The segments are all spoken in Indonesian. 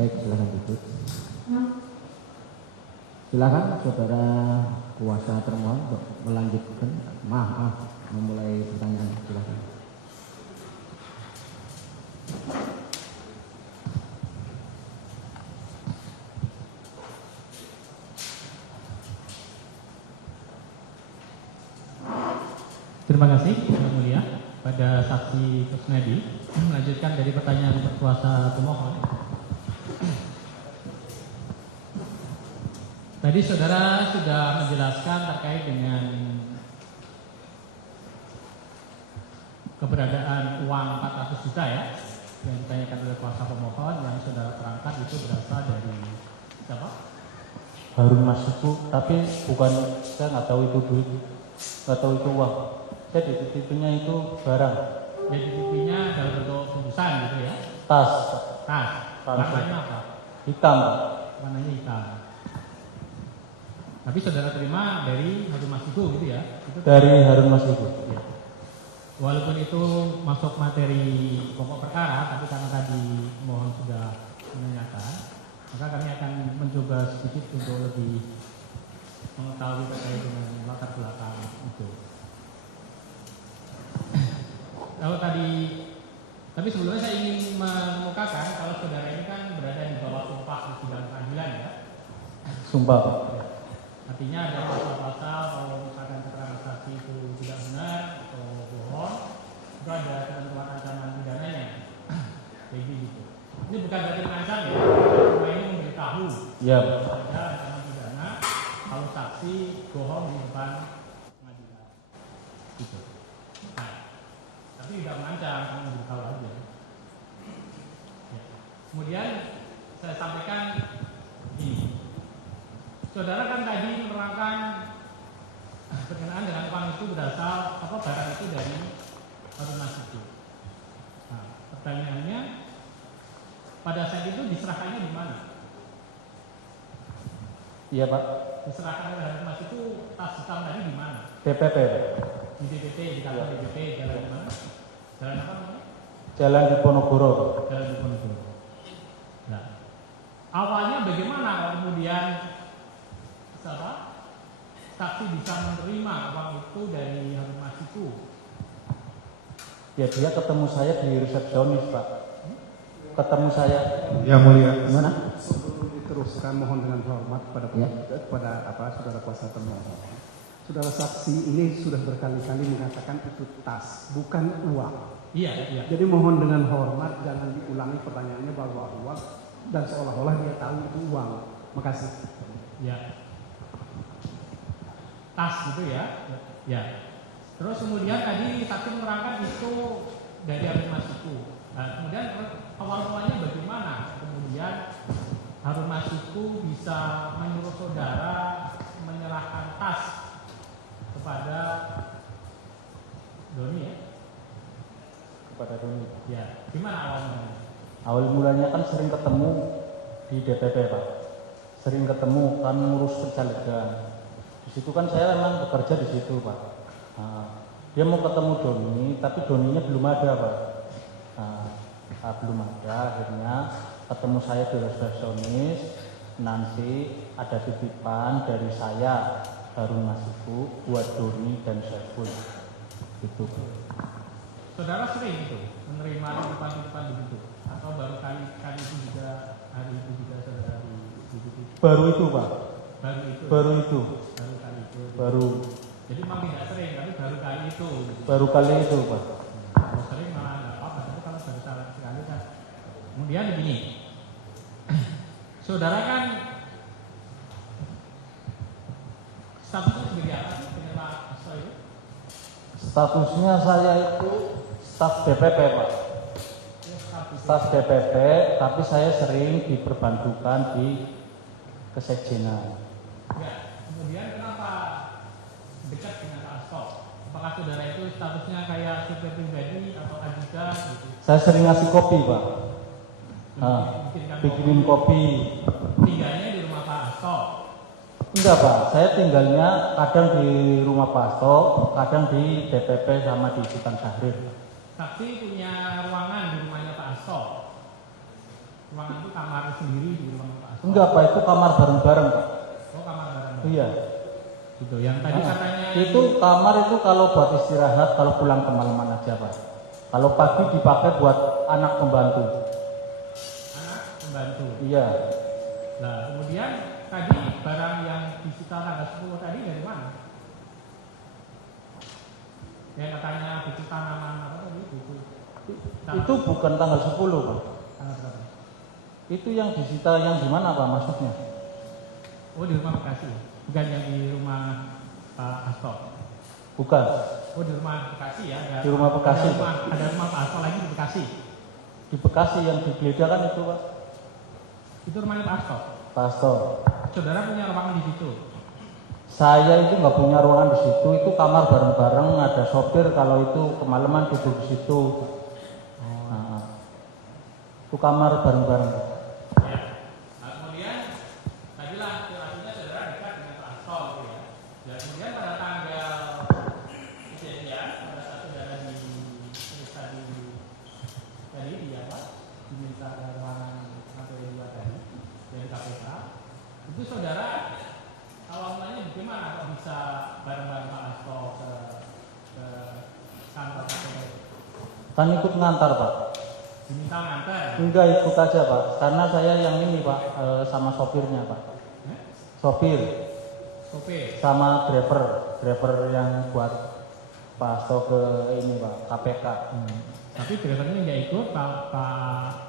Baik, silakan duduk. Silakan saudara kuasa termohon untuk melanjutkan. Memulai pertanyaan. Silakan. Terima kasih, Yang Mulia. Pada saksi Kusnadi, melanjutkan dari pertanyaan kuasa pemohon. Tadi saudara sudah menjelaskan terkait dengan keberadaan uang 400 juta ya, yang ditanyakan oleh kuasa pemohon, yang saudara terangkan itu berasal dari siapa? Harun Masiku, tapi bukan, saya nggak tahu itu duit, nggak tahu itu uang. Saya dititipinnya itu barang. Ya, dititipinnya dalam bentuk bungkusan gitu ya? Tas. Warnanya apa? Hitam. Warnanya hitam. Tapi saudara terima dari Harun Masiku gitu ya? Itu dari Harun Masiku. Ya. Walaupun itu masuk materi pokok perkara, tapi karena tadi mohon sudah menanyakan, maka kami akan mencoba sedikit untuk lebih mengetahui terkait dengan latar belakang itu. Kalau tapi sebelumnya saya ingin mengemukakan kalau saudara ini kan berada di bawah sumpah di sidang pengadilan ya. Sumpah. Ya. Artinya ada pasal-pasal kalau misalkan keterangan saksi itu tidak benar atau bohong, itu ada ketentuan ancaman pidananya. Kayak gitu. Ini bukan berarti mengancam ya, cuma ini memberitahu. Ya. Ada ancaman pidana kalau saksi bohong di depan pengadilan. Gitu. Nah, tapi tidak mengancam, kamu memberitahu aja. Ya. Kemudian saya sampaikan ini. Saudara kan tadi menerangkan berkenaan dengan uang itu berasal barang itu dari Harun Masiku. Nah, pertanyaannya pada saat itu diserahkannya di mana? Iya Pak. Diserahkan oleh Harun Masiku tas hitam tadi di mana? DPP. Di DPP, di kantor DPP, jalan di mana? Jalan apa namanya? Jalan Diponegoro. Jalan Diponegoro. Nah, awalnya bagaimana kemudian saksi bisa menerima uang itu dari Harun Masiku? Ya dia ketemu saya di resepsionis Pak. Ketemu saya. Ya Mulia. Gimana? Sebelum diteruskan mohon dengan hormat pada saudara kuasa termohon. Saudara saksi ini sudah berkali-kali mengatakan itu tas, bukan uang. Iya. Jadi mohon dengan hormat jangan diulangi pertanyaannya bahwa uang dan seolah-olah dia tahu itu uang. Makasih. Ya. Tas gitu ya. Ya. Terus kemudian tadi saksi menerangkan itu dari Harun Masiku. Nah, kemudian awal-awalnya bagaimana kemudian Harun Masiku bisa menyuruh saudara menyerahkan tas kepada Doni ya? Kepada Doni. Ya. Gimana awalnya? Awal mulanya kan sering ketemu di DPP Pak. Sering ketemu kan ngurus pencalegan. Di situ kan saya memang bekerja di situ Pak. Nah, dia mau ketemu Doni, tapi Doninya belum ada Pak. Belum ada, akhirnya ketemu saya di resepsionis. Nanti ada titipan dari saya Harun Masiku buat Doni dan Saiful. Gitu. Saudara sering itu menerima titipan-titipan begitu, atau baru kali itu juga hari itu juga saudara di Baru itu Pak. Baru itu. Baru. Jadi memang tidak sering, tapi baru kali itu. Baru kali itu Pak. Kalau sering malah nggak apa-apa, tapi kalau baru sekali kan. Kemudian begini, saudara kan statusnya sebagai apa penerima ASO itu? Statusnya saya itu staf DPP Pak. Staf DPP, tapi saya sering diperbantukan di kesekjenan. Ya, kemudian kenapa dekat dengan ASO? Apakah saudara itu statusnya kayak supir pribadi atau ajudan gitu? Saya sering ngasih kopi Pak. Bikinin kopi. Tinggalnya di rumah Pak ASO? Enggak Pak, saya tinggalnya kadang di rumah Pak ASO, kadang di DPP sama di Sultan Syahrir. Saksi punya ruangan di rumahnya Pak ASO? ruangan itu kamar sendiri di ruang Pak Asto? Enggak Pak, itu kamar bareng-bareng Pak. Oh, kamar bareng. Iya. Gitu. Yang tadi katanya itu kamar itu kalau buat istirahat, kalau pulang kemalaman aja Pak. Kalau pagi dipakai buat anak pembantu. Anak pembantu. Iya. Nah, kemudian tadi barang yang disita tanggal 10 tadi dari mana? Yang katanya buku tanaman apa tadi? Buku. Itu bukan tanggal 10 Pak. Tanggal berapa? Itu yang disita yang di mana Pak maksudnya? Oh, di rumah Bekasi. Bukan yang di rumah Pak Asto. Bukan. Oh, di rumah Bekasi ya. Di rumah Bekasi. Ada rumah Pak Asto lagi di Bekasi. Di Bekasi yang digeledah kan itu Pak. Itu rumahnya Pak Asto. Pak Asto. Saudara punya ruangan di situ. Saya itu nggak punya ruangan di situ, itu kamar bareng-bareng, ada sopir kalau itu kemalaman tidur di situ. Nah, itu kamar bareng-bareng. Ya. Nah, kemudian tadilah artinya saudara dekat dengan Pak Asto gitu ya. Dan kemudian pada tanggal kejadian pada saat saudara diperiksa di apa? Diminta ruangan KPU 2 tadi dari KPK. Itu saudara awalnya bagaimana kok bisa bareng-bareng Pak Asto ke kantor KPK? Kan ikut ngantar Pak. Diminta nganter. Enggak ikut aja Pak, karena saya yang ini Pak sama sopirnya Pak. Sopir sama driver yang buat Pak Asto ke ini Pak KPK. Tapi drivernya nggak ikut, Pak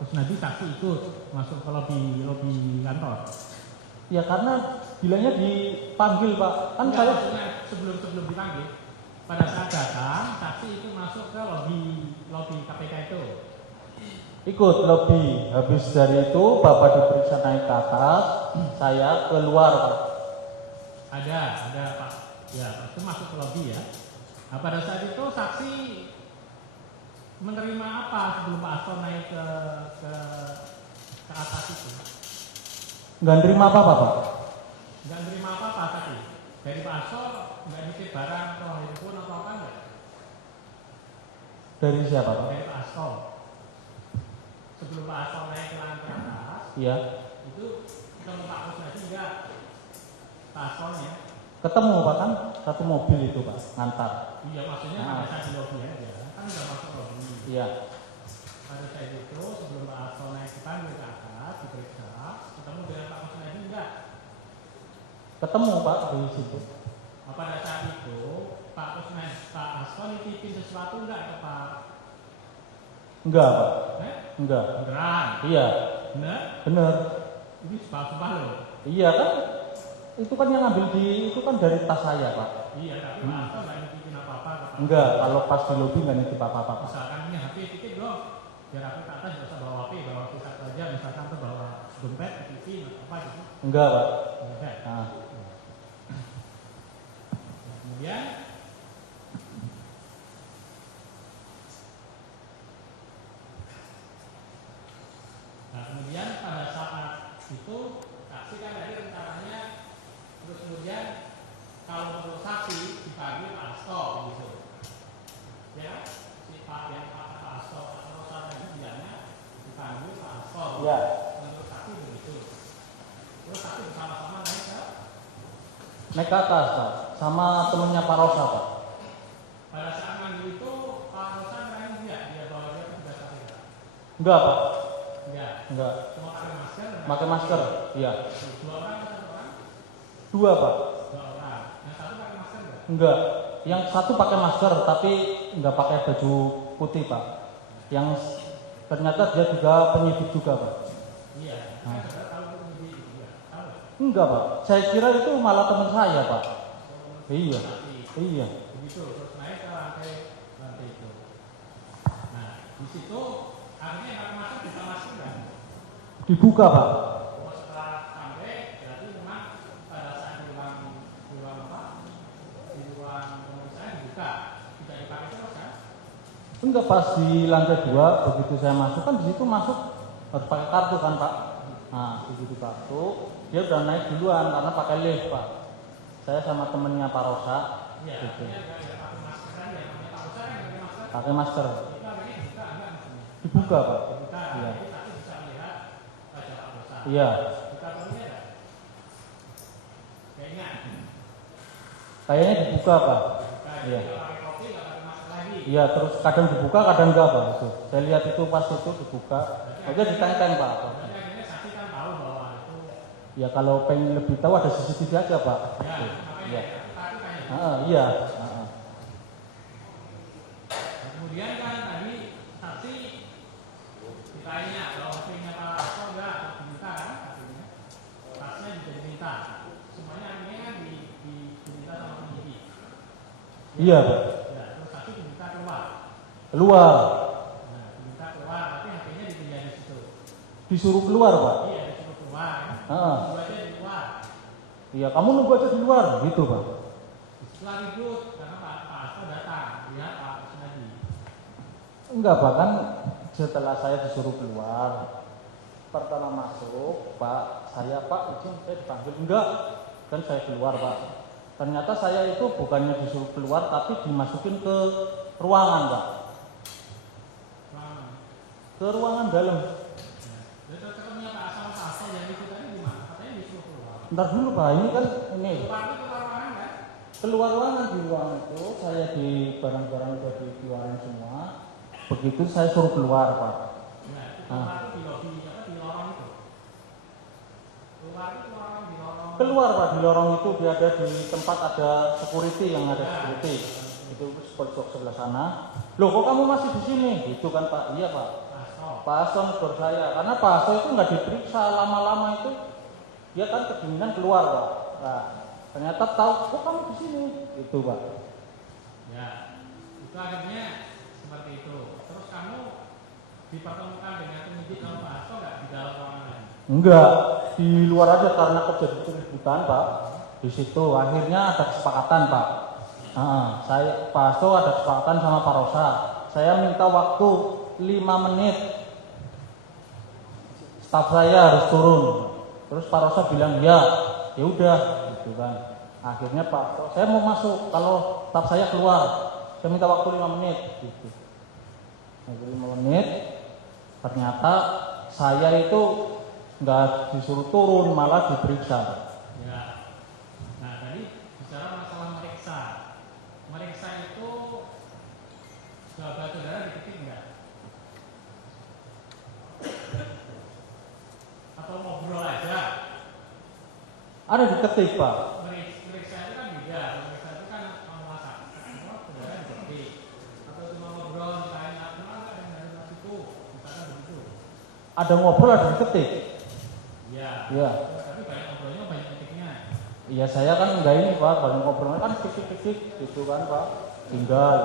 Kusnadi saksi ikut masuk ke lobi kantor. Ya karena bilangnya dipanggil Pak, kan Enggak, saya maksudnya sebelum dipanggil, pada saat datang saksi itu masuk ke lobi KPK itu. ikut lobi. Habis dari itu Bapak diperiksa naik ke atas, saya keluar Pak. Ada Pak. Ya, itu masuk ke lobi ya. Nah, pada saat itu saksi menerima apa sebelum Pak Asto naik ke atas itu? Nggak nerima apa-apa Pak. Nggak nerima apa-apa tadi. Dari Pak Asto nggak nitip barang atau handphone atau apa enggak? Dari siapa Pak? Dari Pak Asto. Sebelum Pak Asto naik ke lantai atas, Iya. itu ketemu Pak Kusnadi enggak? Pak Astonya. Ketemu Pak, kan satu mobil itu Pak, ngantar. Iya, maksudnya pada saat di lobi aja, kan udah masuk lobi. Iya. Pada saat itu sebelum Pak Asto naik ke tangga ke atas diperiksa, ketemu dengan Pak Kusnadi enggak? Ketemu Pak di situ. Nah, pada saat itu Pak Asto nitipin sesuatu enggak ke Pak? Enggak Pak. Enggak. Beneran? Iya. Bener? Bener. Ini sumpah loh. Iya kan? Itu kan yang ngambil itu kan dari tas saya Pak. Iya, tapi Pak Asto nggak nitipin apa-apa ke Pak. Enggak, kalau pas di lobi nggak nitip apa-apa Pak. Misalkan ini HP titip dong, biar aku ke atas nggak usah bawa HP, bawa pusat aja, misalkan tuh bawa dompet, titipin atau apa gitu. Enggak Pak. Enggak. Nah, Kemudian kemudian pada saat itu saksi kan tadi rencananya terus kemudian kalau menurut saksi dipanggil Pak Asto gitu ya, si Pak yang Pak Asto atau tadi bilangnya dipanggil Pak Asto. Iya. Menurut saksi begitu. Terus saksi bersama-sama naik ke atas Pak, sama temennya Pak Rosa Pak. pada saat manggil itu Pak Rosa berani enggak dia bawa dia ke tugas KPK? Enggak Pak. Enggak. Enggak. Cuma pakai masker. Pakai masker. Iya. 2 orang atau 1 orang? 2 Pak. 2 orang. Yang satu pakai masker enggak? Enggak. Yang satu pakai masker tapi enggak pakai baju putih Pak. Yang ternyata dia juga penyidik juga Pak. Iya. Saya sudah tahu itu penyidik juga. Tahu? Enggak Pak. Saya kira itu malah teman saya Pak. Iya. Iya. Begitu. Terus naik ke lantai itu. Nah, di situ akhirnya yang pakai masker bisa masuk kan? Dibuka Pak. Oh, setelah sampai berarti memang pada saat di ruang apa? Di ruang pemeriksaan dibuka. Tidak dipakai terus kan? Enggak, pas di lantai 2 begitu saya masuk kan di situ masuk harus pakai kartu kan Pak. Nah begitu kartu dia udah naik duluan karena pakai lift Pak. Saya sama temennya Pak Rosa. Iya. Gitu. Dia pakai masker kan ya. Namanya Pak Rosa yang pakai masker. Pakai masker. Itu akhirnya dibuka enggak maksudnya? Dibuka Pak. Dibuka, Iya. jadi saksi bisa melihat wajah Pak Rosa. Iya. Buka perutnya ada? Kayaknya. Kayaknya dibuka Pak. Buka, Iya. jadi kalau pakai kopi nggak pakai masker lagi. Iya, terus kadang dibuka, kadang enggak Pak. Itu. Saya lihat itu pas itu dibuka. Oke, ditenteng Pak. Berarti akhirnya saksi kan tahu bahwa itu. Ya kalau pengen lebih tahu ada CCTV aja Pak. Ya, Iya. makanya tapi kayak. Iya. Nah, kemudian kan tadi saksi ditanya bahwa HP-nya Pak Hasto enggak diminta kan HP-nya. Tasnya juga diminta. Semuanya akhirnya kan diminta sama penyidik. Iya Pak. Ya, terus saksi diminta keluar. Keluar. Nah, diminta keluar, tapi HP-nya dipindah di situ. Disuruh keluar Pak. Iya, disuruh keluar. Heeh. Tunggu aja di luar. Iya, kamu nunggu aja di luar gitu Pak. Setelah ribut karena Pak Hasto datang lihat Pak Sunadi. Enggak Pak, kan setelah saya disuruh keluar, pertama masuk, Pak, saya Pak, izin saya dipanggil. Enggak, kan saya keluar Pak. Ternyata saya itu bukannya disuruh keluar, tapi dimasukin ke ruangan Pak. Ke ruangan dalam. Jadi ketemunya Pak Hasto yang itu tadi gimana? Katanya disuruh keluar. Ntar dulu Pak, ini kan ini Keluar itu keluar ruangan kan? keluar ruangan, di ruangan itu saya di barang-barang udah dikeluarin semua. Begitu saya suruh keluar Pak. Ya, itu keluar itu di lobi apa di lorong itu. Keluar itu lorong di lorong. Keluar Pak, di lorong itu dia ada di tempat ada security yang ada security. Itu pojok sebelah sana. Loh kok kamu masih di sini? Itu kan Pak. Iya Pak. Hasto. Pak Hasto negor saya. Karena Pak Hasto itu nggak diperiksa lama-lama itu. Dia kan kedinginan keluar Pak. Nah, ternyata tahu kok kamu di sini. Itu Pak. Ya, itu akhirnya seperti itu. Terus kamu dipertemukan dengan penyidik sama Pak Hasto nggak di dalam ruangan lain? Enggak, di luar aja karena terjadi keributan Pak. Di situ akhirnya ada kesepakatan Pak. Saya Pak Hasto ada kesepakatan sama Pak Rosa. Saya minta waktu 5 menit. Staf saya harus turun. Terus Pak Rosa bilang ya udah, gitu kan. Akhirnya Pak Hasto, saya mau masuk kalau staf saya keluar. Saya minta waktu 5 menit. Gitu. 5 menit. Ternyata saya itu nggak disuruh turun, malah diperiksa. Ya. Nah, tadi bicara masalah meriksa. Meriksa itu jawaban saudara diketik enggak? Atau ngobrol aja? Ada diketik Pak. Meriksa itu kan beda. Meriksa itu kan penguasa. Semua saudara diketik. Atau cuma ngobrol, ditanya kenal nggak dengan dari nasiku? Misalkan begitu. Ada ngobrol, ada diketik. Iya. Iya. Tapi banyak ngobrolnya banyak ketiknya. Iya saya kan enggak ini Pak, banyak ngobrolnya kan titik-titik gitu kan Pak. Tinggal.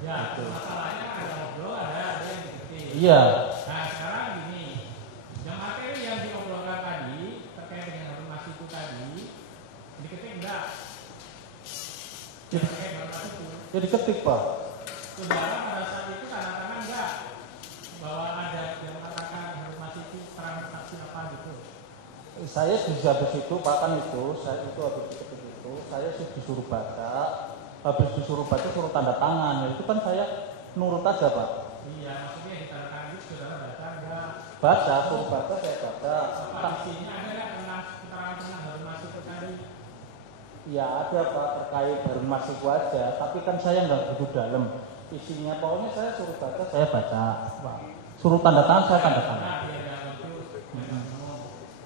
Ya, Gitu. masalahnya ada ngobrol, ada yang diketik. Iya. Nah sekarang gini, yang materi yang diobrolkan tadi terkait dengan harun masiku tadi, diketik enggak? Yang terkait harun masiku, Ya diketik Pak. saudara pada saat itu tanda tangan enggak? Bahwa ada yang mengatakan harun masiku terang saksi apa gitu? Saya habis itu Pak kan itu, saya itu habis diketik itu, saya sih disuruh baca. Habis disuruh baca suruh tanda tangan. Ya itu kan saya nurut aja Pak. Iya, maksudnya di tanda tangan itu saudara baca enggak? Baca, suruh baca saya baca. Apa isinya ada nggak tentang keterangan harun masiku tadi? Ya ada Pak terkait Harun Masiku aja, tapi kan saya nggak begitu dalam isinya. Pokoknya saya suruh baca, saya baca. Pak. Suruh tanda tangan, saya tanda tangan. Nah, biar nggak lucu.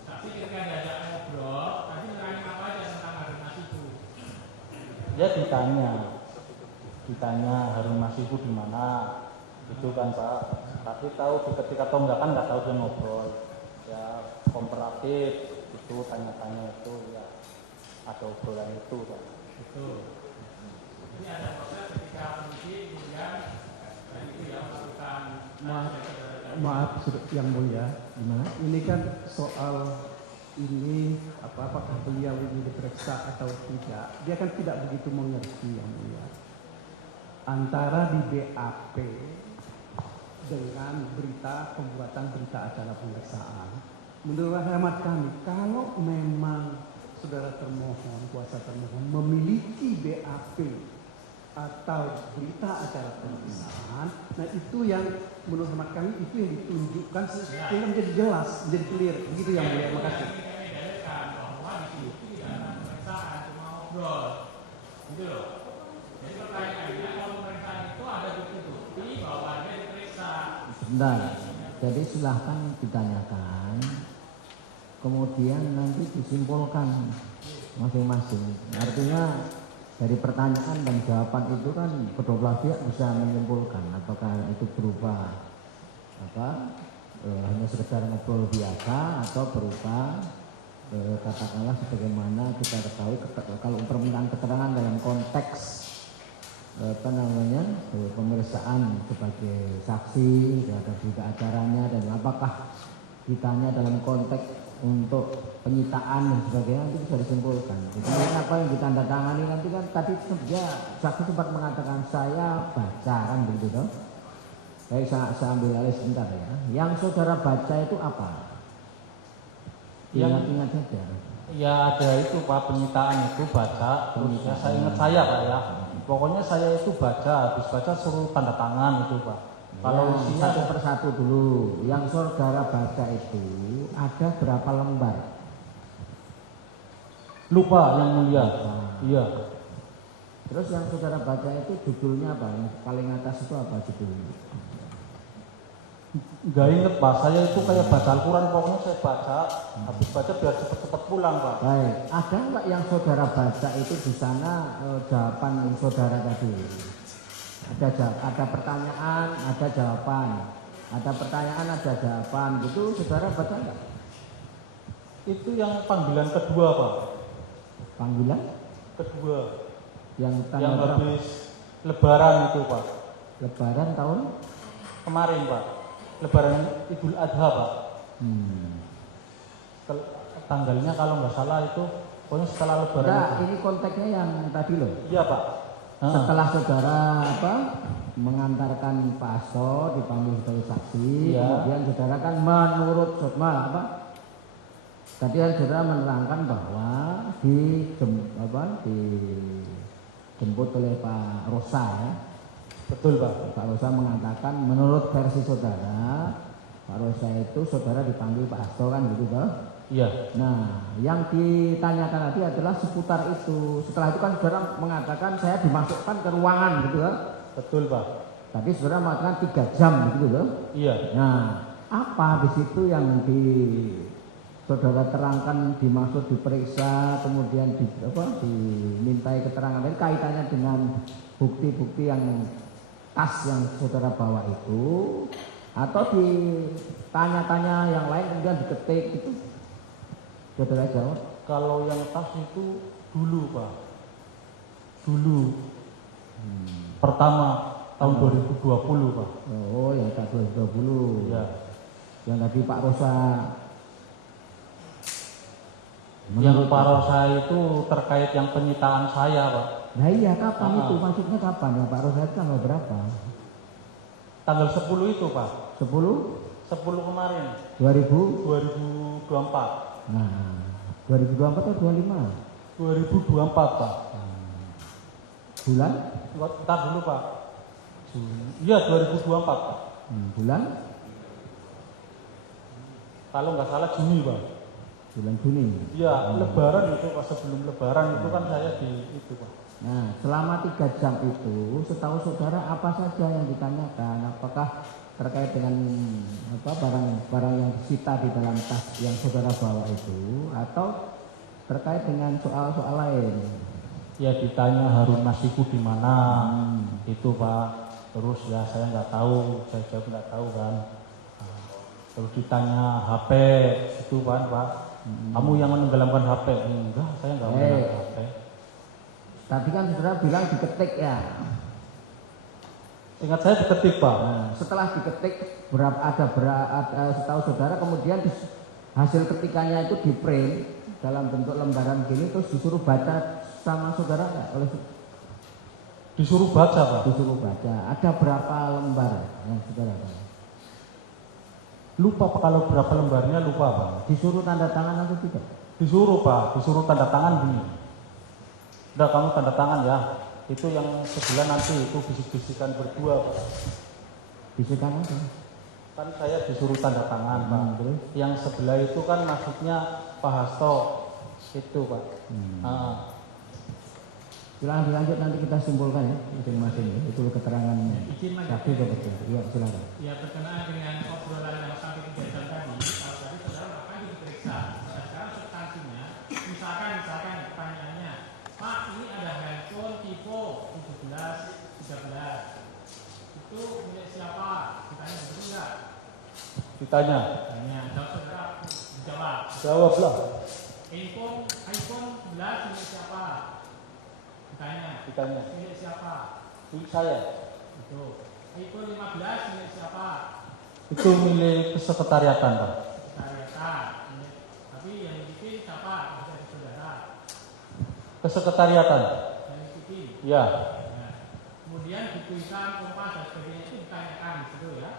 Tapi ketika diajak ngobrol, tadi nerangin apa aja tentang harun masiku? Dia ditanya Harun Masiku di mana, itu kan Pak. Tapi tahu diketik atau enggak kan nggak tahu dia ngobrol. Ya komparatif itu tanya-tanya itu ya ada obrolan itu Pak. Betul. Jadi ada proses ketika penyidik kemudian itu ya melakukan Maaf yang mulia, Gimana? ini kan soal ini apakah beliau ini diperiksa atau tidak, dia kan tidak begitu mengerti yang mulia antara di BAP dengan pembuatan berita acara pemeriksaan. Menurut hemat kami, kalau memang saudara termohon, kuasa termohon memiliki BAP atau berita acara pemeriksaan, kesamaan. Nah itu yang menurut hemat kami itu yang ditunjukkan sehingga menjadi jelas, menjadi clear. Begitu yang mulia. Terima kasih. Kami dalilkan bahwa di sini tidak ada pemeriksaan, cuma ngobrol, gitu loh. Jadi pertanyaannya kalau pemeriksaan itu ada bukti-bukti bahwa dia diperiksa. Sebentar. Jadi silahkan ditanyakan. Kemudian nanti disimpulkan masing-masing. Artinya dari pertanyaan dan jawaban itu kan kedua belah pihak bisa menyimpulkan apakah itu berupa hanya sekedar ngobrol biasa atau berupa katakanlah sebagaimana kita ketahui kalau permintaan keterangan dalam konteks pemeriksaan sebagai saksi, ada juga acaranya, dan apakah ditanya dalam konteks untuk penyitaan dan sebagainya nanti bisa disimpulkan. Jadi apa yang ditandatangani nanti kan tadi dia saksi sempat mengatakan saya baca kan begitu toh. Baik, saya ambil alih sebentar ya. Yang saudara baca itu apa? Ingat-ingat saja. Ya ada itu Pak, penyitaan itu baca. Terus ya, saya ingat saya Pak ya. Pokoknya saya itu baca, habis baca suruh tanda tangan itu Pak. Kalau ya, satu persatu dulu. Yang saudara baca itu ada berapa lembar? Lupa yang mulia. Iya. Terus yang saudara baca itu judulnya apa? Yang paling atas itu apa judulnya? Gak inget Pak, saya itu kayak baca Al-Quran, pokoknya saya baca, habis baca biar cepet-cepet pulang Pak. Baik, ada nggak yang saudara baca itu di sana jawaban saudara tadi? Ada pertanyaan, ada jawaban. Ada pertanyaan, ada jawaban. Gitu saudara baca nggak? Itu yang panggilan kedua Pak. Panggilan? Kedua. Yang Yang habis Lebaran itu Pak. Lebaran tahun? Kemarin Pak. Lebaran Idul Adha Pak. Tanggalnya kalau nggak salah itu pokoknya setelah Lebaran. Nah, itu. ini konteksnya yang tadi loh. Iya Pak. Setelah saudara mengantarkan Pak Asto dipanggil sebagai saksi, ya. Kemudian saudara kan menurut tadi kan saudara menerangkan bahwa dijemput oleh Pak Rosa ya. Betul Pak. Pak Rosa mengatakan menurut versi saudara, Pak Rosa itu saudara dipanggil Pak Asto kan gitu Pak? Iya. Nah, yang ditanyakan tadi adalah seputar itu. Setelah itu kan saudara mengatakan saya dimasukkan ke ruangan gitu kan? Betul Pak. Tadi saudara mengatakan 3 jam gitu loh. Iya. Nah, apa di situ yang saudara terangkan dimaksud diperiksa kemudian dimintai keterangan dari kaitannya dengan bukti-bukti yang tas yang saudara bawa itu atau ditanya-tanya yang lain kemudian diketik gitu? Saudara jawab. Kalau yang tas itu dulu Pak. Dulu. Pertama tahun 2020 Pak. Oh, yang tak 2020. Ya. Yang tadi Pak Rosa. Yang Pak Rosa itu terkait yang penyitaan saya Pak. Nah iya, kapan itu? Maksudnya kapan ya Pak Rosa itu tanggal berapa? Tanggal 10 itu Pak. 10? 10 kemarin. 2024. 2024 Nah, 2024 atau 25? 2024 Pak. Bulan? Entar dulu Pak. Iya 2024 Pak. Bulan? Kalau nggak salah Juni Pak. Bulan Juni. Iya, Lebaran itu Pak, sebelum Lebaran itu kan saya di itu Pak. Nah, selama 3 jam itu, setahu saudara apa saja yang ditanyakan? Apakah terkait dengan barang-barang yang disita di dalam tas yang saudara bawa itu, atau terkait dengan soal-soal lain? Ya ditanya Harun Masiku di mana, itu Pak. Terus ya saya nggak tahu, saya jawab nggak tahu kan. Terus ditanya HP, itu kan Pak. Kamu yang menenggelamkan HP? Enggak, saya nggak menenggelamkan HP. Tadi kan saudara bilang diketik ya. Ingat saya diketik Pak. Nah, setelah diketik setahu saudara kemudian hasil ketikannya itu di print dalam bentuk lembaran gini terus disuruh baca sama saudara nggak? Disuruh baca Pak. Disuruh baca. Ada berapa lembar yang saudara tahu? Lupa Pak, kalau berapa lembarnya lupa Pak. Disuruh tanda tangan atau tidak? Disuruh Pak, disuruh tanda tangan gini. Udah kamu tanda tangan ya. Itu yang sebelah nanti itu bisik-bisikan berdua Pak. Bisikan aja. Kan saya disuruh tanda tangan Pak. Terus? Yang sebelah itu kan maksudnya Pak Hasto itu Pak. Silakan dilanjut, nanti kita simpulkan ya masing-masing ya. Itu keterangan Izin saksi atau betul. Iya, silakan. Ya, berkenaan dengan obrolan yang sampai 3 jam tadi, kalau tadi saudara akan diperiksa. Nah, sekarang substansinya, misalkan pertanyaannya, Pak, ini ada handphone tipe 1713. Itu milik siapa? Ditanya betul enggak? Ditanya. Tanya, jawab saudara, dijawab. Jawablah. iPhone 11 milik siapa? Ditanya. Milik siapa? Milik saya. Itu. iPhone 15 milik siapa? Itu milik kesekretariatan Pak. Sekretariatan. Tapi yang bikin siapa? Bisa saudara. Kesekretariatan. Yang bikin. Ya. Nah, kemudian buku hitam, kompas dan sebagainya itu ditanyakan di situ ya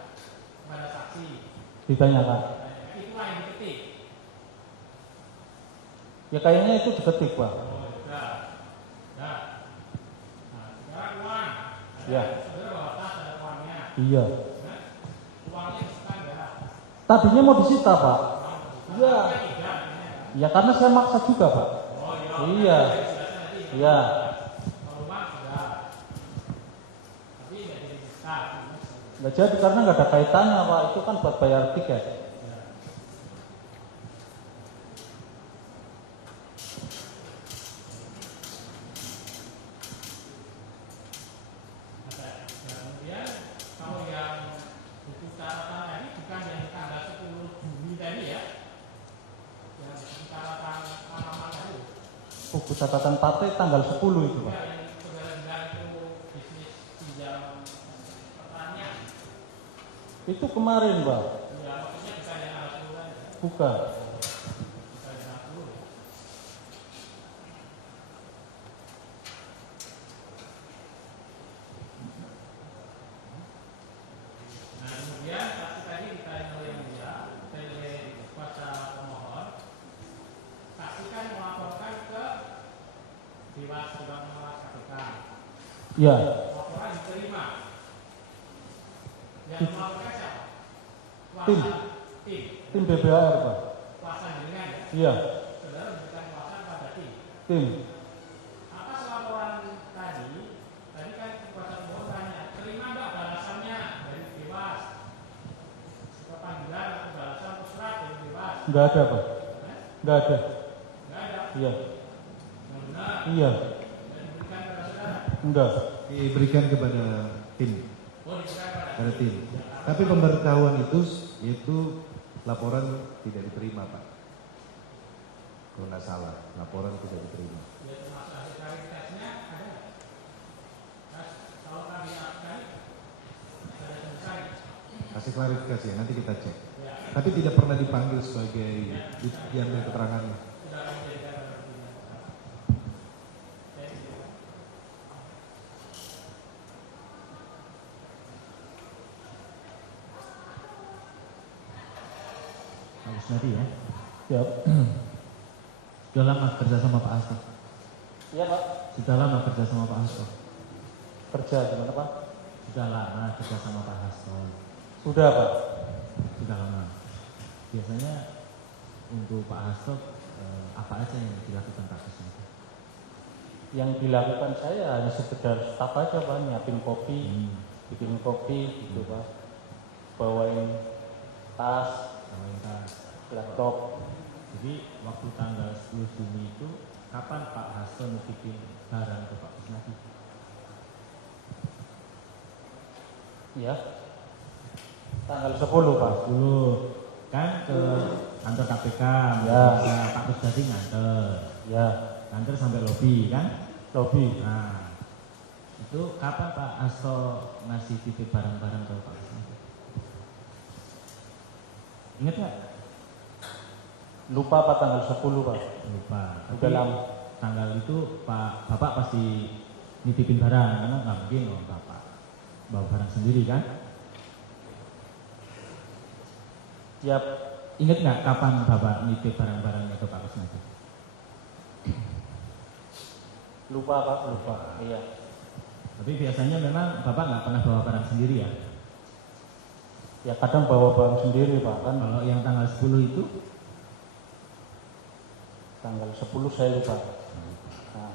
kepada saksi. Ditanyakan. Itulah yang diketik. Ya kayaknya itu diketik Pak. Oh, sudah. Nah, sekarang uang. Ya. Saudara bawa tas ada uangnya. Iya. Nah, uangnya disita enggak? Tadinya mau disita Pak. Iya. Tidak. Ya karena saya maksa juga Pak. Oh Iya. Iya. Rumah sudah. Tapi tidak jadi disita. Nggak jadi karena nggak ada kaitannya Pak. Itu kan buat bayar tiket. Kemudian kalau yang buku catatan tadi bukan yang tanggal 10 Juni tadi ya, yang buku catatan halaman tadi. Buku catatan partai tanggal 10 itu Pak. Yang saudara bilang itu bisnis pinjam pertanian. Itu kemarin Pak. Ya maksudnya bukan yang tanggal 10 tadi. Bukan. Bukan yang tanggal 10. Nah kemudian saksi tadi ditanya oleh yang mulia, oleh kuasa pemohon, saksi kan melaporkan ke Dewas Dewan Pengawas KPK. Ya. Laporan diterima. Yang melaporkan siapa? Tim. Tim. Tim BBR Pak. Kuasa jenengan ya. Iya. Saudara memberikan kuasa pada tim. Tim. Atas laporan tadi, tadi kan kuasa pemohon tanya, terima nggak balasannya dari Dewas? Ke panggilan atau balasan atau surat dari Dewas? Nggak ada Pak. Nggak ada. Nggak ada. Iya. Yang benar. Iya. Dan diberikan kepada saudara. Enggak. Diberikan kepada tim, Oh diberikan pada pada tim. Tapi pemberitahuan itu laporan tidak diterima Pak. Kalau nggak salah, laporan tidak diterima. ya termasuk hasil klarifikasinya ada nggak? Nah, kalau kami lakukan ada selesai. Kasih klarifikasi ya, nanti kita cek. Tapi tidak pernah dipanggil sebagai diambil keterangannya. Sudah kami jadikan pada tim. Pak Kusnadi ya. Ya. Sudah lama kerja sama Pak Hasto. Iya Pak. Sudah lama kerja sama Pak Hasto. Kerja gimana Pak? Sudah lama kerja sama Pak Hasto. Sudah Pak. Sudah lama. Biasanya untuk Pak Hasto apa aja yang dilakukan Pak Kusnadi? Yang dilakukan saya hanya sekedar staf aja Pak, nyiapin kopi, bikin kopi gitu Pak. Bawain tas, laptop. Jadi waktu tanggal 10 Juni itu kapan Pak Hasto nitipin barang ke Pak Kusnadi? Ya. Tanggal 10 Pak. 10 kan ke kantor KPK, Ya. Pak Kusnadi nganter, Ya. nganter sampai lobi kan? Lobby. Nah, itu kapan Pak Hasto ngasih titip barang-barang ke Pak Kusnadi? Ingat nggak? Lupa Pak tanggal 10 Pak. Lupa. Udah lama. Tanggal itu Bapak pasti nitipin barang karena nggak mungkin loh Bapak bawa barang sendiri kan? Ya. Ingat nggak kapan Bapak nitip barang-barangnya ke Pak Kusnadi? Lupa Pak, lupa. Iya. Tapi biasanya memang Bapak nggak pernah bawa barang sendiri ya? Ya kadang bawa barang sendiri Pak kan. Kalau yang tanggal 10 itu Tanggal 10 saya lupa. Nah,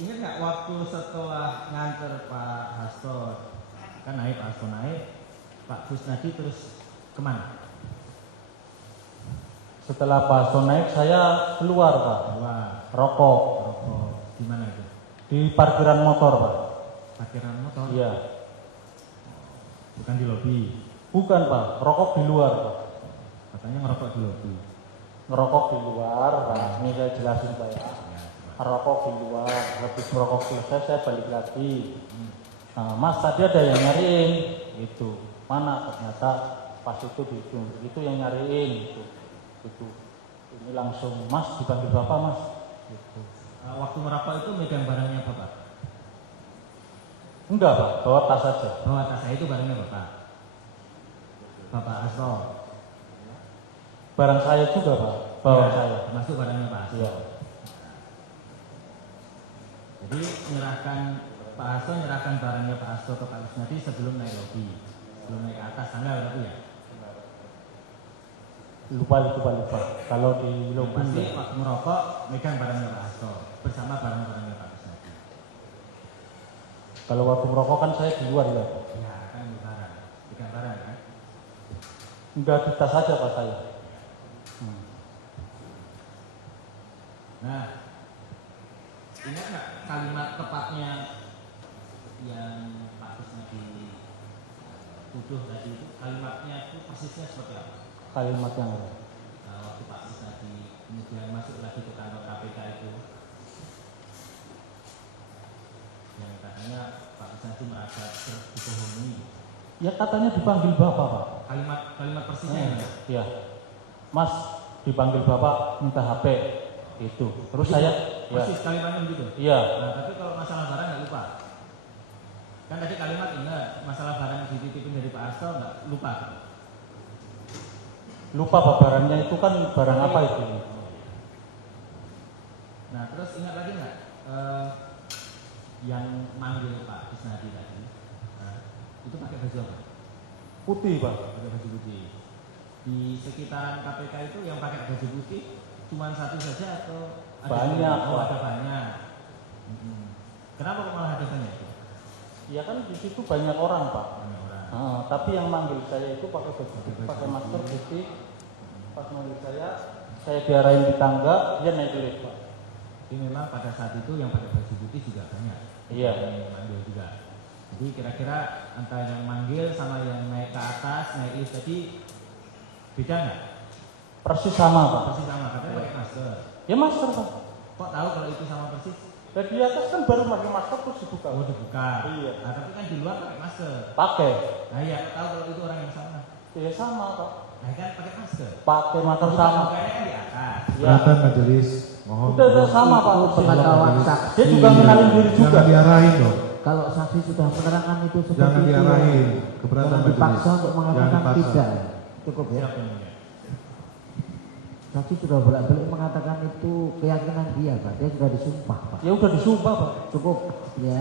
ingat nggak waktu setelah nganter Pak Hasto, kan naik Pak Hasto naik, Pak Kusnadi terus kemana? setelah Pak Hasto naik saya keluar Pak. Wah, Rokok rokok di mana itu? di parkiran motor Pak. Parkiran motor? Iya. Bukan di lobi. Bukan Pak, rokok di luar Pak. Katanya ngerokok di lobi. Ngerokok di luar Pak. Ini saya jelasin Pak ya. Ya, Rokok di luar, habis merokok selesai saya balik lagi. Nah, Mas tadi ada yang nyariin itu. Mana ternyata pas itu di ujung itu yang nyariin itu. Ini langsung Mas dipanggil Bapak Mas. Gitu. waktu merokok itu megang barangnya Bapak? Enggak Pak, bawa tas saja. Bawa tas saya itu barangnya Bapak? Bapak Hasto? Barang saya juga Pak, bawa Ya, saya. termasuk barangnya Pak Hasto? Iya. Jadi Pak Hasto menyerahkan barangnya Pak Hasto ke Pak Kusnadi sebelum naik lobi, sebelum naik ke atas tangga berarti ya? Lupa. Kalau di Yang pasti lobi waktu merokok megang barangnya Pak Hasto bersama barang-barangnya Pak Kusnadi. kalau waktu merokok kan saya di luar ya. Ya kan barang, pegang barang kan? Enggak di tas saja Pak saya. Nah, ingat nggak kalimat tepatnya yang Pak Kusnadi tuduh tadi itu? Kalimatnya itu persisnya seperti apa? Kalimat yang ada. Waktu Pak Kusnadi kemudian masuk lagi ke kantor KPK itu, yang katanya Pak Kusnadi merasa terbohongi. Ya katanya dipanggil Bapak Pak. Kalimat persisnya ya? Iya. Mas dipanggil Bapak minta HP itu. Terus saya ya. Persis kalimatnya begitu? Iya. Nah, tapi kalau masalah barang nggak lupa. Kan tadi kalimat ingat, masalah barang dititipin dari Pak Hasto nggak lupa. Lupa Pak barangnya itu kan barang apa itu? Nah, terus ingat lagi nggak yang manggil Pak Kusnadi tadi? Nah, itu pakai baju apa? Putih Pak. Pakai baju putih. Di sekitaran KPK itu yang pakai baju putih cuma satu saja atau ada Banyak, Oh, Pak. ada banyak. Kenapa kok malah ada banyak itu? Ya kan di situ banyak orang Pak. Banyak orang. Tapi yang manggil saya itu pakai baju putih, Pakai baju pakai masker putih. putih. Pas manggil saya diarahin di tangga, dia naik lift Pak. Jadi memang pada saat itu yang pakai baju putih juga banyak. Iya. Yang manggil juga. Jadi kira-kira antara yang manggil sama yang naik ke atas, naik lift tadi beda nggak? Persis sama Pak. Persis sama, katanya pakai masker. Ya masker Pak. Kok tahu kalau itu sama persis? Dan di atas kan baru pakai masker terus dibuka. Oh dibuka. Iya. Nah tapi kan di luar pakai masker. Pakai. Nah iya, tahu kalau itu orang yang sama. Ya sama Pak. Nah kan pakai masker. Pakai masker Bukan sama. bukanya kan di atas. Ya. Keberatan majelis, mohon. Udah sama Pak. Itu pengetahuan saksi. Dia juga kenalin diri juga. Jangan diarahin dong. Kalau saksi sudah menerangkan itu seperti Jangan itu, diarahin. Keberatan jangan majelis. dipaksa untuk mengatakan Jangan dipaksa. tidak. Cukup ya. Saksi sudah bolak-balik mengatakan itu keyakinan dia, Pak. Dia sudah disumpah, Pak. Ya udah disumpah Pak. Cukup ya.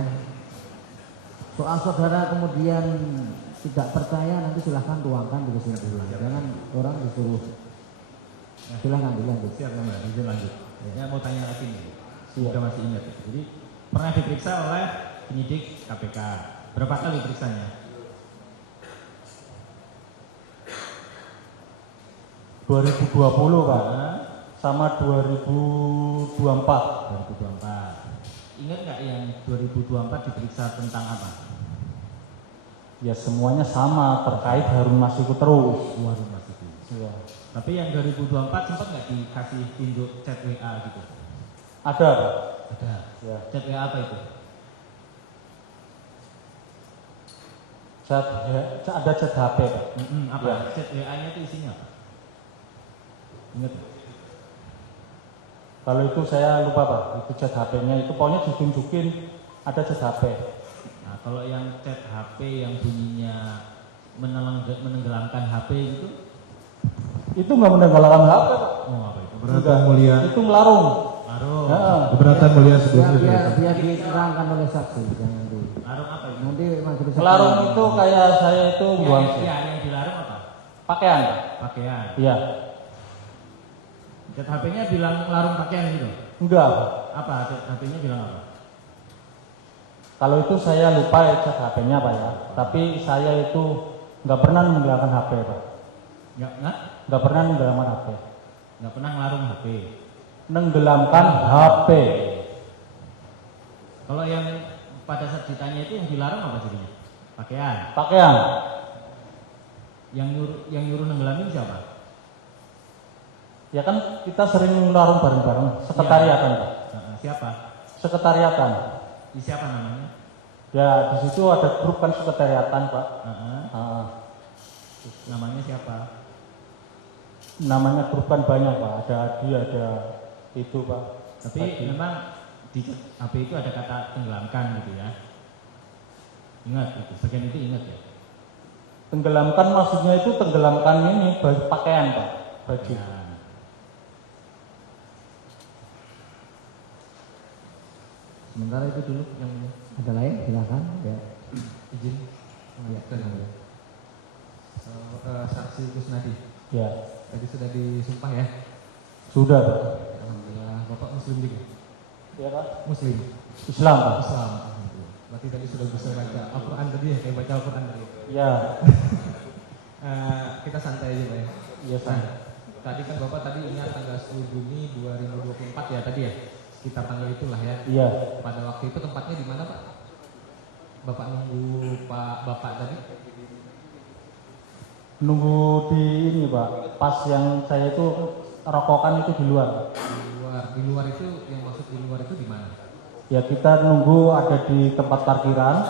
Soal saudara kemudian tidak percaya, nanti silahkan tuangkan di kesimpulan. Jangan orang disuruh. Silahkan dilanjut. Siap, Mbak. Izin lanjut. Ya, mau tanya lagi nih. Sudah masih ingat. Jadi pernah diperiksa oleh penyidik KPK. Berapa kali periksanya? 2020 Pak. Sama 2024. 2024. Ingat nggak yang 2024 diperiksa tentang apa? Ya semuanya sama terkait Harun Masiku terus. Waduh masih itu. Iya. Tapi yang 2024 sempat nggak dikasih tunjuk chat WA gitu? Ada Pak. Ada. Ya. Chat WA apa itu? Ada chat HP Pak. Apa? Ya. Chat WA-nya itu isinya apa? Ingat? Kalau itu saya lupa Pak. Itu chat HP-nya itu pokoknya ditunjukin ada chat HP. Nah, kalau yang chat HP yang bunyinya menenggelamkan HP gitu, Itu nggak menenggelamkan HP Pak. oh apa itu? Keberatan mulia. Itu melarung. Larung. Keberatan mulia sebelumnya. Biar diterangkan oleh saksi, jangan dulu. Larung apa itu? Nanti majelis Larung itu kayak saya itu buang Iya, yang dilarung apa? pakaian, Pak. Pakaian. Iya. Chat HP-nya bilang larung pakaian gitu. Enggak, Pak. Apa? Chat HP-nya bilang apa? Kalau itu saya lupa ya cek HP-nya Pak ya. Tapi saya itu nggak pernah menghilangkan HP Pak. Enggak? Nggak pernah menenggelamkan HP. Enggak pernah ngelarung HP. Nenggelamkan HP. Kalau yang pada saat ditanya itu yang dilarung apa jadinya? Pakaian. Pakaian. Yang nyuruh nenggelamin siapa? Ya kan kita sering larung bareng-bareng. Sekretariatan Pak. Siapa? Sekretariatan. Siapa namanya? Ya di situ ada grup kan sekretariatan Pak. Namanya siapa? Namanya grup kan banyak Pak. Ada Adi, ada itu Pak. Tapi memang di HP itu ada kata tenggelamkan gitu ya. Ingat itu, bagian itu ingat ya. Tenggelamkan maksudnya itu tenggelamkan ini pakaian Pak. Baju. Ya. Sementara itu dulu yang ada lain silakan ya. Izin melanjutkan yang mulia. Saksi Kusnadi Ya. tadi sudah disumpah ya. Sudah Pak. Alhamdulillah. Bapak Muslim juga. Ya Pak. Muslim. Islam Pak. Islam. Alhamdulillah. Berarti tadi sudah bisa baca Al-Quran tadi ya, kayak baca Al-Quran tadi. Ya. Kita santai aja Pak ya. Iya Pak. Tadi kan Bapak tadi ingat tanggal 10 Juni 2024 ya tadi ya. Sekitar tanggal itulah ya. Iya. Pada waktu itu tempatnya di mana Pak? Bapak nunggu Bapak tadi? Nunggu di ini Pak. Pas yang saya itu rokokan itu di luar. Di luar itu yang maksud di luar itu di mana? Ya kita nunggu ada di tempat parkiran.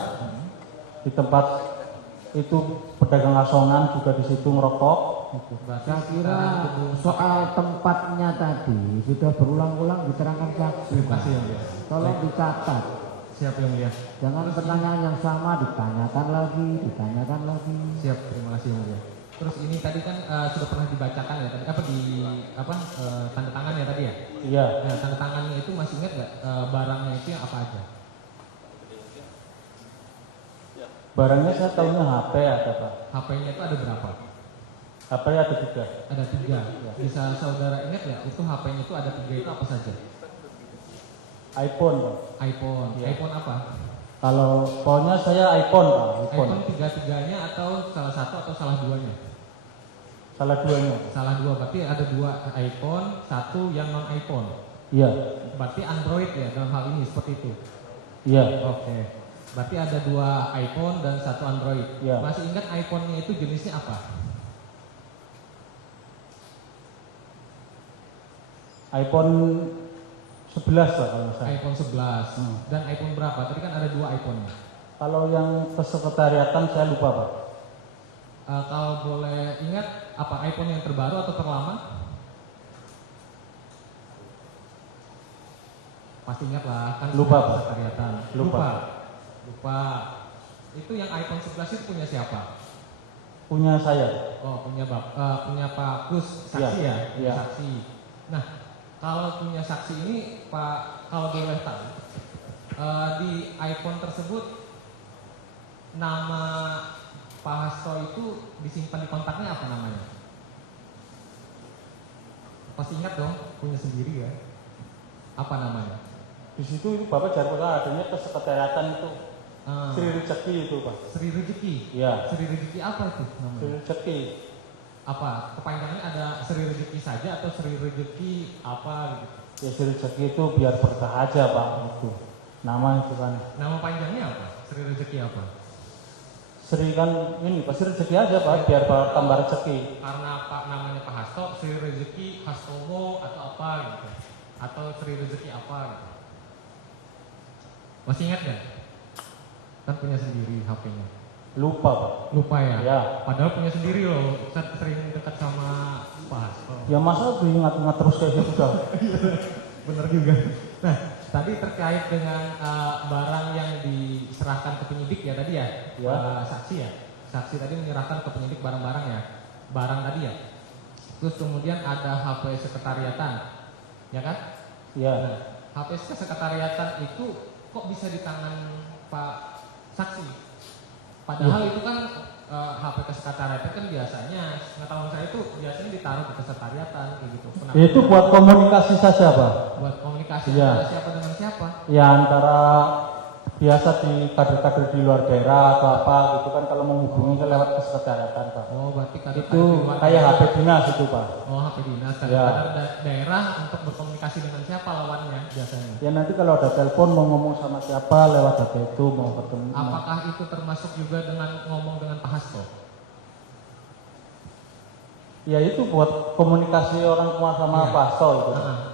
Di tempat itu pedagang asongan juga di situ ngerokok. Saya kira soal tempatnya tadi sudah berulang-ulang diterangkan saksi. Terima kasih yang mulia. Tolong dicatat. Siap yang mulia. Jangan pertanyaan yang sama ditanyakan lagi. Siap, terima kasih yang mulia. Terus ini tadi kan sudah pernah dibacakan ya tadi tanda tangan ya tadi ya? Iya. Nah, tanda tangannya itu masih ingat nggak barangnya itu yang apa aja? Barangnya saya tahunya HP ada Pak. HP-nya itu ada berapa? HP ada 3. Ada 3. Bisa saudara ingat nggak itu HP-nya itu ada 3 itu apa saja? iPhone Pak. iPhone. Iya. iPhone apa? Kalau pokoknya saya iPhone Pak. iPhone 3-3-nya atau salah satu atau salah duanya? Salah duanya. Salah dua, berarti ada 2 iPhone, 1 yang non iPhone. Iya. Berarti Android ya dalam hal ini seperti itu. Iya. Oke. Berarti ada 2 iPhone dan 1 Android. Iya. Masih ingat iPhone-nya itu jenisnya apa? iPhone 11 Pak kalau saya. iPhone 11. Dan iPhone berapa? Tadi kan ada 2 iPhone-nya. Kalau yang kesekretariatan saya lupa Pak. Kalau boleh ingat, apa iPhone yang terbaru atau terlama? Pasti ingat lah, kan Lupa, sudah Pak. sekretariatan. Lupa. Lupa. Itu yang iPhone 11 itu punya siapa? Punya saya. Oh, punya Pak Kus, saksi ya? Iya. Saksi. Nah, kalau punya saksi ini, Pak, kalau boleh tahu, di iPhone tersebut nama Pak Hasto itu disimpan di kontaknya apa namanya? Pasti ingat dong, punya sendiri ya. Apa namanya? Di situ Bapak Jarwola adanya kesekretariatan itu. Sri Rezeki itu Pak. Sri Rezeki. Iya. Sri Rezeki apa itu Sri namanya? Rezeki. Apa? Kepanjangannya ada Sri Rezeki saja atau Sri Rezeki apa gitu? Ya Sri Rezeki itu biar berkah aja Pak. Itu. Nama itu kan. Nama panjangnya apa? Sri Rezeki apa? Sri kan ini Pak Sri Rezeki aja Pak biar tambah rezeki. Karena Pak namanya Pak Hasto, Sri Rezeki Hastowo atau apa gitu. Atau Sri Rezeki apa gitu. Masih ingat gak? Kan punya sendiri HP-nya. Lupa Pak. Lupa ya? Ya. Padahal punya sendiri loh. Saya sering dekat sama Pak Hasto. Ya masa diingat-ingat terus kayak gitu dah. Bener juga. Nah, tadi terkait dengan barang yang diserahkan ke penyidik ya tadi ya, Ya. saksi ya. Saksi tadi menyerahkan ke penyidik barang-barang ya, barang tadi ya. Terus kemudian ada HP sekretariatan, ya kan? Iya. Nah, HP kesekretariatan itu kok bisa di tangan Pak saksi? Padahal itu kan HP kesekretariatan kan biasanya, pengetahuan saya itu biasanya ditaruh di kesekretariatan kayak gitu. Kenapa? Itu buat komunikasi saja, Pak. Buat komunikasi Iya. antara siapa dengan siapa? Ya antara biasa di kader-kader di luar daerah atau apa gitu kan kalau menghubungi ke lewat kesekretariatan, Pak. Oh, berarti kader Itu kayak HP dinas itu, Pak. Oh, HP dinas kan Ya. daerah untuk berkomunikasi dengan siapa lawannya biasanya. Ya nanti kalau ada telepon mau ngomong sama siapa lewat HP itu mau ketemu. Apakah itu termasuk juga dengan ngomong dengan Pak Hasto? Ya itu buat komunikasi orang tua sama Iya. Pak Hasto itu.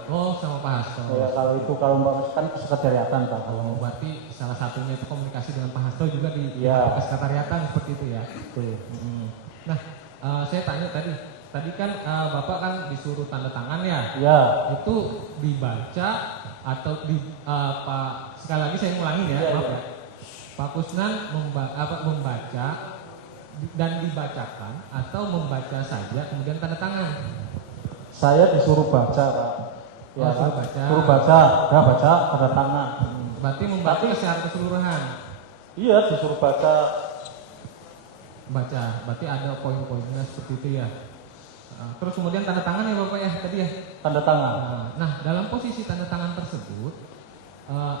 Oh, sama Pak Hasto. Ya kalau itu kalau Mbak kan kesekretariatan, Pak. Oh, berarti salah satunya itu komunikasi dengan Pak Hasto juga di Iya. kesekretariatan seperti itu ya. Betul. Nah, saya tanya tadi kan Bapak kan disuruh tanda tangan ya. Ya. Itu dibaca atau Pak, sekali lagi saya ngulangin ya, Iya, maaf iya. ya. Pak Kusnan membaca dan dibacakan atau membaca saja kemudian tanda tangan. Saya disuruh baca, Pak. Oh, suruh baca. Suruh baca, udah baca, tanda tangan. Berarti membaca secara keseluruhan. Iya, disuruh baca. Baca, berarti ada poin-poinnya seperti itu ya. Terus kemudian tanda tangan ya Bapak ya tadi ya. Tanda tangan. Nah, dalam posisi tanda tangan tersebut,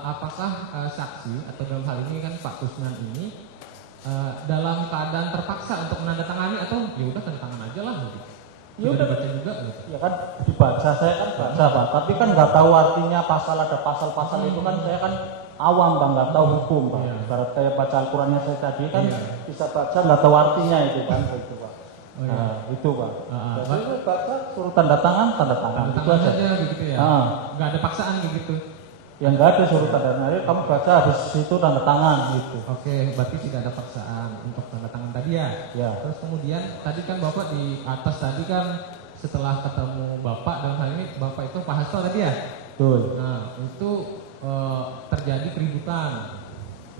apakah saksi atau dalam hal ini kan Pak Kusnan ini dalam keadaan terpaksa untuk menandatangani atau ya udah tanda tangan aja lah gitu. Ya Sudah udah. dibaca juga gitu. Ya kan dibaca, saya kan baca, Pak. Tapi kan nggak tahu artinya pasal, ada pasal-pasal itu kan saya kan awam, Bang, nggak tahu hukum, Pak. Iya. Ibarat kayak baca Al-Qurannya saya tadi kan Iya. bisa baca nggak tahu artinya itu kan, itu, Pak. Oh, iya. Nah, itu, Pak. Ah, Jadi saya baca, suruh tanda tangan, Tanda itu tangan aja. aja gitu ya. Nggak ada paksaan gitu. Yang nggak ada suruh tanda tangan, kamu baca habis itu tanda tangan gitu. Oke, berarti tidak ada paksaan untuk tanda tangan tadi ya. Ya. Terus kemudian tadi kan Bapak di atas tadi kan setelah ketemu Bapak dalam hal ini Bapak itu Pak Hasto tadi ya. Betul. Nah itu terjadi keributan,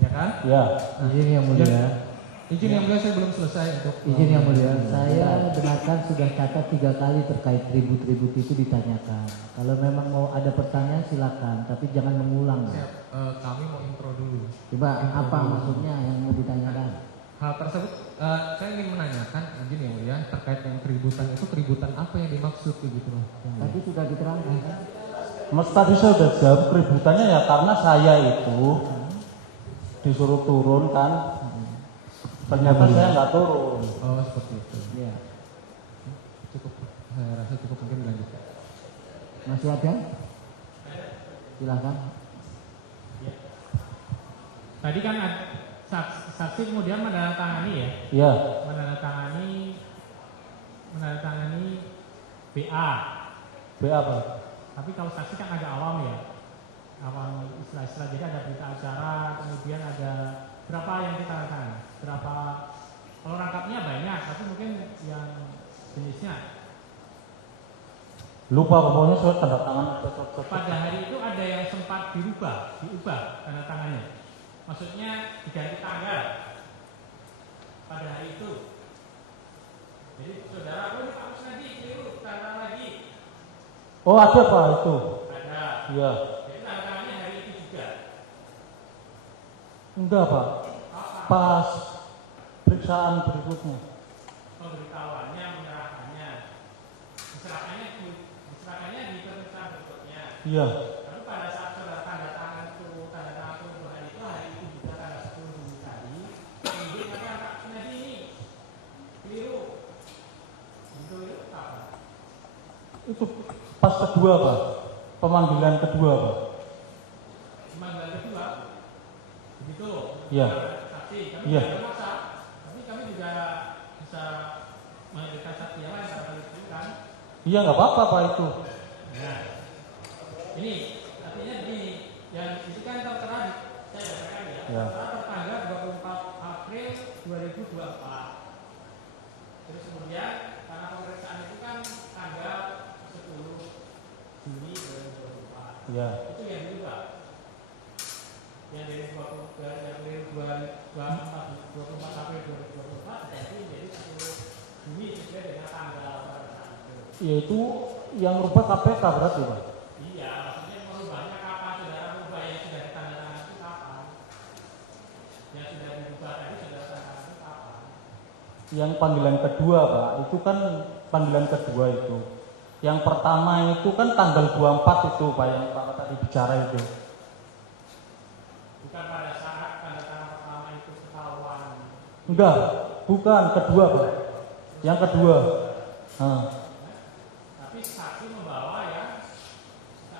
ya kan? Ya. Izin yang mulia. Izin yang mulia saya belum selesai untuk Izin yang mulia, saya dengarkan sudah catat 3 kali terkait ribut-ribut itu ditanyakan. Kalau memang mau ada pertanyaan silakan, tapi jangan mengulang. Siap, kami mau intro dulu. Coba apa maksudnya yang mau ditanyakan? Hal tersebut saya ingin menanyakan izin yang mulia terkait dengan keributan itu keributan apa yang dimaksud gitu loh. Tadi sudah diterangkan. Mas tadi saya udah jawab keributannya ya karena saya itu disuruh turun kan. Ternyata saya nggak turun. Oh seperti itu. Ya. Cukup, saya rasa cukup mungkin dilanjutkan. Masih ada? Silakan. Tadi kan saksi kemudian menandatangani ya, Iya. menandatangani BA. BA apa? Tapi kalau saksi kan agak awam ya, awam istilah-istilah. Jadi ada berita acara, kemudian ada berapa yang kita tandatangani, berapa. Kalau rangkapnya banyak, tapi mungkin yang jenisnya. Lupa pokoknya saya tanda tangan. Pada hari itu ada yang sempat diubah tanda tangannya. Maksudnya diganti tanggal pada hari itu. Jadi saudara, oh ini Pak Kusnadi, keliru tanda lagi. Oh ada Pak itu. Ada. Iya. Jadi tanda tangannya hari itu juga. Enggak Pak. Apa? Pas periksaan berikutnya. Pemberitahuannya, menyerahkannya. Diserahkannya di pemeriksaan berikutnya. Iya. Tapi pada saat saudara tanda tangan perubahan itu hari itu juga tanggal 10 Juni tadi, kemudian kata Pak Kusnadi ini keliru. Itu apa? Itu pas kedua Pak. Pemanggilan kedua Pak. Pemanggilan kedua, begitu. Iya. Saksi, kami Iya. tidak memaksa, tapi kami juga bisa menghadirkan saksi yang lain pada kali itu kan. Iya nggak apa-apa Pak itu. Nah, ini artinya begini, yang itu kan tertera saya bacakan ya, Ya. tertera tertanggal 24 April 2024. Terus kemudian karena pemeriksaan itu kan tanggal 10 Juni 2024. Iya. Itu yang dirubah. Yang dari 24 April 2024 berarti menjadi 10 Juni sesuai dengan tanggal pada saat itu. Yaitu yang rubah KPK berarti Pak. Iya, maksudnya Yang panggilan kedua Pak, itu kan panggilan kedua itu. Yang pertama itu kan tanggal 24 itu Pak, yang Pak tadi bicara itu. Bukan pada saat tanda tangan pertama itu ketahuan. Enggak, bukan, kedua Pak. Yang kedua. Nah. Tapi saksi membawa ya,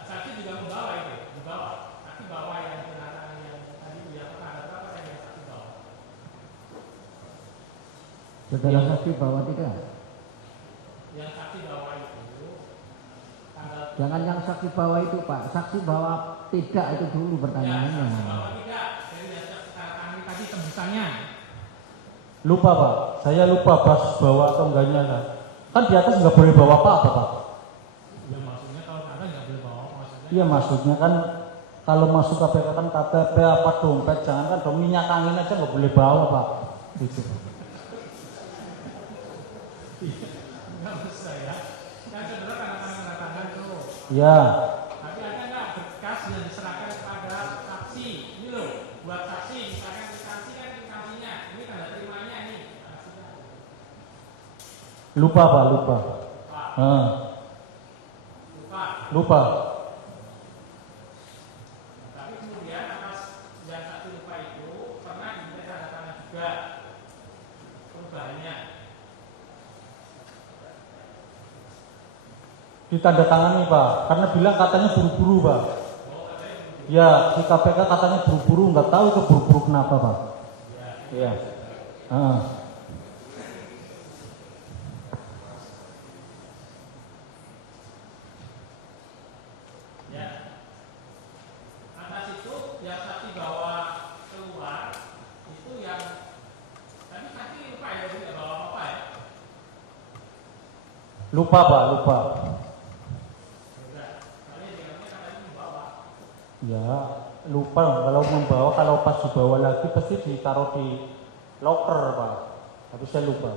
saksi juga membawa itu, dibawa. Saksi bawa yang tanda yang tadi dia ada berapa yang saksi bawa? Saudara saksi bawa tidak? Yang saksi bawa itu tanggal. Jangan yang saksi bawa itu Pak, saksi bawa tidak itu dulu pertanyaannya. Ya, saksi bawa tidak. Jadi yang saksi tadi tembusannya. Lupa Pak, saya lupa pas bawa atau enggaknya kan. Kan di atas nggak boleh bawa apa-apa Pak. Ya maksudnya kalau kata nggak boleh bawa maksudnya. Iya maksudnya kan kalau masuk KPK kan KTP apa dompet, jangan kan dong minyak angin aja nggak boleh bawa Pak. Gitu. Nggak bisa ya. Kan saudara tanda tangan tuh. Ya, Tapi ada nggak berkas yang diserahkan kepada saksi? Ini loh, buat saksi misalkan saksi kan saksinya, ini tanda terimanya nih. lupa Pak, lupa. Nah, Lupa. lupa. Tapi kemudian atas yang satu lupa itu pernah diminta tanda tangan juga perubahannya. Ditandatangani Pak, karena bilang katanya buru-buru Pak. Ya, si KPK katanya buru-buru, nggak tahu itu buru-buru kenapa Pak. Iya. Ya. Atas itu yang saksi bawa keluar itu yang tadi saksi lupa ya tidak bawa apa ya? Lupa Pak, lupa. Ya, lupa kalau membawa, kalau pas dibawa lagi pasti ditaruh di locker Pak. Tapi saya lupa.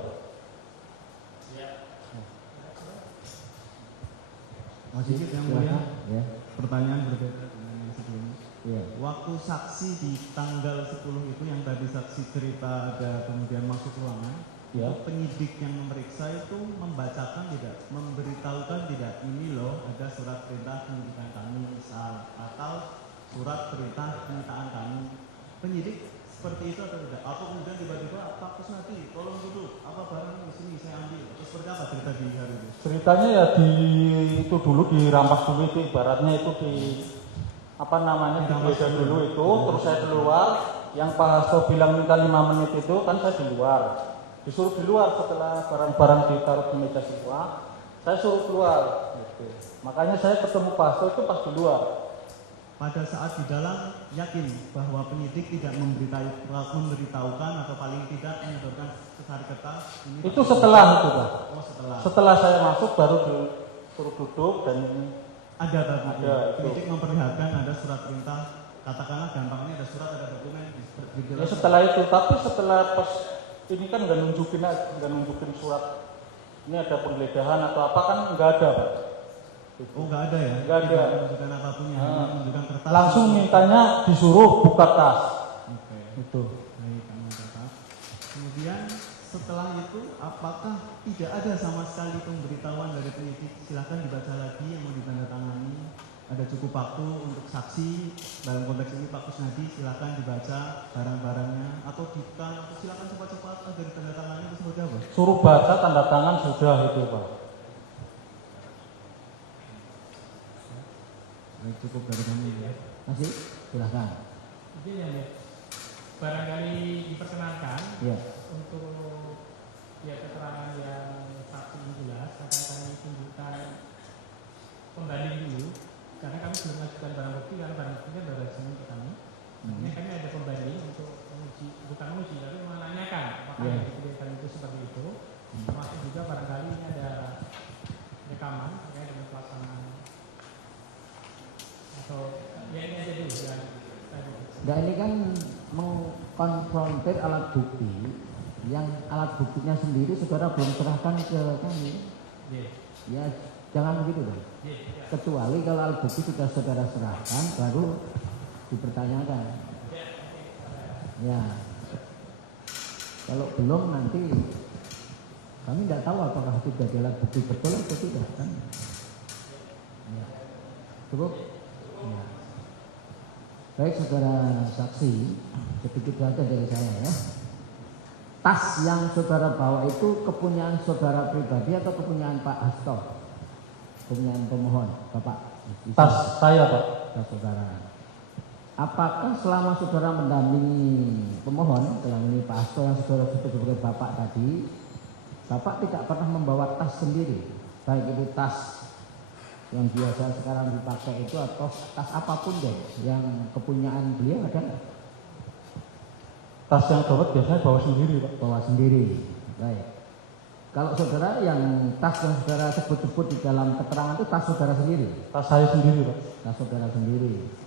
Mas Sigit yang mulia, Ya. pertanyaan berbeda dengan yang sebelumnya. Iya. Waktu saksi di tanggal 10 itu yang tadi saksi cerita ada kemudian masuk ruangan, Ya. itu penyidik yang memeriksa itu membacakan tidak, memberitahukan tidak, ini loh ada surat perintah penyidikan kami misal, atau surat perintah penyitaan kami. Penyidik seperti itu atau tidak? Atau kemudian tiba-tiba Pak Kusnadi tolong duduk, apa barang di sini saya ambil. Terus seperti apa cerita di hari itu? Ceritanya ya di itu dulu dirampas dulu itu, ibaratnya itu di apa namanya digeledah dulu itu, terus saya keluar. Yang Pak Hasto bilang minta 5 menit itu kan saya di luar, disuruh di luar setelah barang-barang ditaruh di meja semua, saya suruh keluar. Gitu. Makanya saya ketemu Pak Hasto itu pas di luar. Pada saat di dalam yakin bahwa penyidik tidak memberitahukan atau paling tidak menyebabkan sesari kertas ini Itu setelah itu Pak. oh setelah Setelah saya masuk baru disuruh duduk dan ada tadi Ada, itu. penyidik memperlihatkan ada surat perintah, katakanlah gampangnya ada surat, ada dokumen ya setelah itu, tapi setelah pas ini kan nggak nunjukin surat ini ada penggeledahan atau apa kan nggak ada Pak. oh nggak ada ya, Nggak ada. tidak menunjukkan apapun ya, hanya menunjukkan kertas Langsung mintanya disuruh buka tas. oke Itu. baik kamu kertas. Kemudian setelah itu apakah tidak ada sama sekali pemberitahuan dari penyidik silahkan dibaca lagi yang mau ditandatangani, ada cukup waktu untuk saksi dalam konteks ini Pak Kusnadi silahkan dibaca barang-barangnya atau silakan cepat-cepat ada ditandatangani itu seperti apa? Suruh baca tanda tangan sudah itu Pak. Baik, cukup dari kami ya. Masih? Silahkan. Mungkin yang barangkali diperkenankan Iya. untuk ya keterangan yang saksi ini jelas akan kami tunjukkan pembanding dulu karena kami belum mengajukan barang bukti karena barang buktinya baru hasilnya ke kami. Ini kami ada pembanding untuk menguji, bukan menguji tapi menanyakan apakah yang dipilihkan itu seperti itu. Termasuk juga barangkali ini ada rekaman terkait dengan pelaksanaan atau ya ini aja dulu yang tadi. Nah ini kan mengkonfrontir alat bukti yang alat buktinya sendiri saudara belum serahkan ke kami. Iya. Ya jangan begitu dong. Iya. Kecuali kalau alat bukti sudah saudara serahkan baru dipertanyakan. Ya. Kalau belum nanti Kami tidak tahu apakah itu jadi alat bukti betul atau tidak kan. Ya. Cukup? Ya. Baik saudara saksi, sedikit saja dari saya ya. Tas yang saudara bawa itu kepunyaan saudara pribadi atau kepunyaan Pak Hasto? Kepunyaan pemohon, Bapak? Tas saya Pak. Tas saudara. Apakah selama saudara mendampingi pemohon, dalam ini Pak Hasto yang saudara sebut sebagai Bapak tadi, Bapak tidak pernah membawa tas sendiri, baik itu tas yang biasa sekarang dipakai itu atau tas apapun deh, yang kepunyaan beliau ada nggak? Tas yang dapat biasanya bawa sendiri Pak. Bawa sendiri, baik. Kalau saudara yang tas yang saudara sebut-sebut di dalam keterangan itu tas saudara sendiri? Tas saya sendiri Pak. Tas saudara sendiri.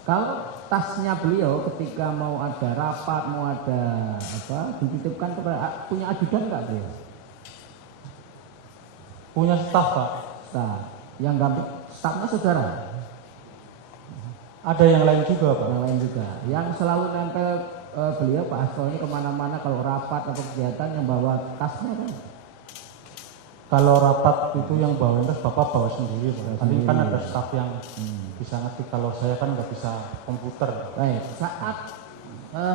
Kalau tasnya beliau ketika mau ada rapat, mau ada apa, dititipkan kepada punya ajudan nggak beliau? Punya staf Pak. Staf. Yang gabung stafnya saudara? Ada yang lain juga Pak. Yang lain juga. Yang selalu nempel beliau Pak Hasto ini kemana-mana kalau rapat atau kegiatan yang bawa tasnya kan? Kalau rapat itu yang bawa tas Bapak bawa sendiri Pak. Tadi Sendiri. kan ada staf yang bisa ngerti, kalau saya kan nggak bisa komputer. Baik, saat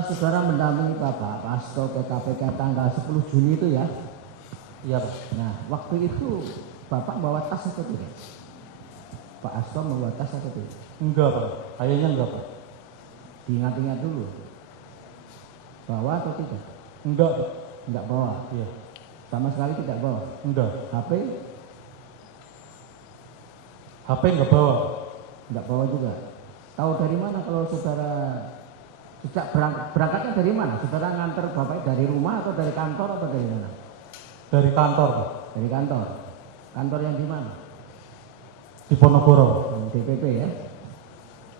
saudara mendampingi Bapak Pak Hasto ke KPK tanggal 10 Juni itu ya. Iya Pak. Nah, waktu itu Bapak bawa tas atau tidak? Pak Hasto membawa tas atau tidak? Enggak Pak. Kayaknya enggak Pak. Diingat-ingat dulu. Bawa atau tidak? Enggak Pak. Enggak bawa. Iya. Sama sekali tidak bawa. Enggak. HP HP enggak bawa. enggak bawa juga. Tahu dari mana kalau saudara sejak berangkatnya dari mana? Saudara nganter Bapak dari rumah atau dari kantor atau dari mana? Dari kantor Pak. Dari kantor. Kantor yang di mana? Di Ponorogo. DPP ya.